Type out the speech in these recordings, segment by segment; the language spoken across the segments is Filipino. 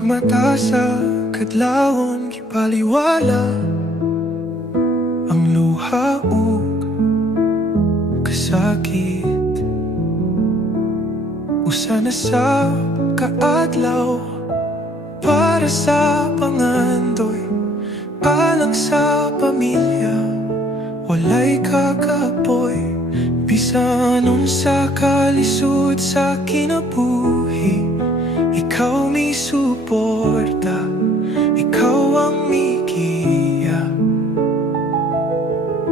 pagmata sa kadlawon gipaliwala ang luha ug kasakit. Usa na sa kaadlaw para sa pangandoy, alang sa pamilya, walay kakapoy. Bisan unsa kalisud sa kinabuhi, ikaw mi suporta, ikaw ang migiya.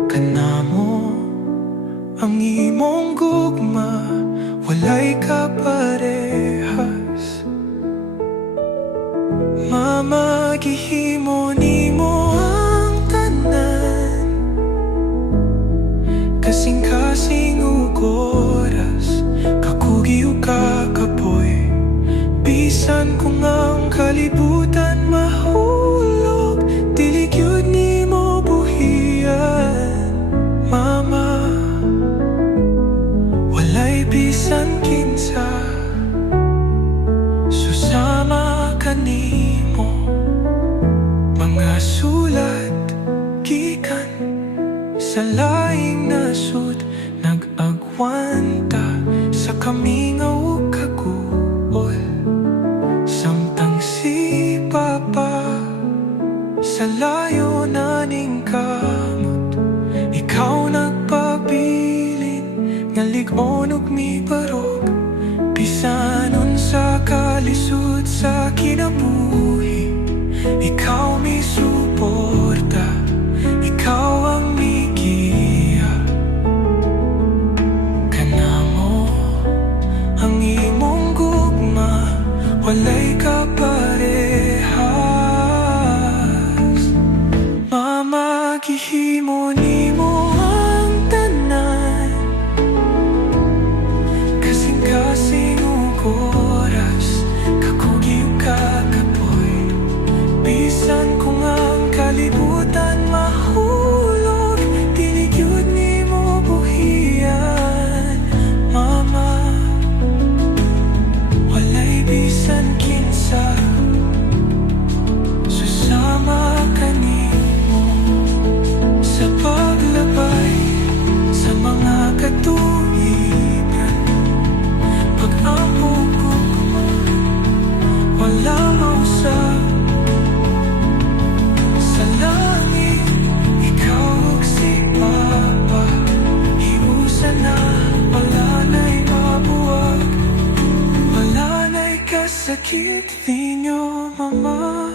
Kanamo ang imong gugma, walay kaparehas. Mama, gihimo nimo ang tanan, kasing-kasing ug oras, kakugi ug kakapoy. Bisan kung ang kalibutan mahulog, dili gyud nimo buhian. Mama, walay bisan kinsa, susama kanimo. Mga sulat gikan sa laing nasud, nag-agwanta sa kamingaw ug kaguol. Samtang si Papa sa layo na ning kamot, ikaw nagpabilin nga lig-on ug mibarog. Bisan unsa kalisud sa kinabuhi, ikaw mi suporta, ikaw ang migiya. Kanamo ang imong gugma, walay kaparehas. Mama, gihimo nimo ang tanan, kasing-kasing ug oras, kakugi ug kakapoy. Bisan kung ang kalibutan mahulog, dili gyud nimo buhian. Mama, walay bisan kinsa, susama kanimo sa paglabay sa mga katuigan. Pag-ambog ugma, wala mausap sa langit, ikaw ug si Papa. Hiusa na, wala na'y mabuwag, wala na'y kasakit ninyo, Mama.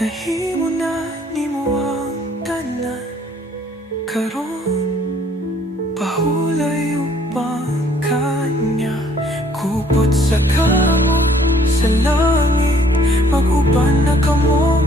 Nahimo na nimo ang tanan, karon pahulay upang kanya. Kupot sa kamot sa langit, mag-uban na kamo.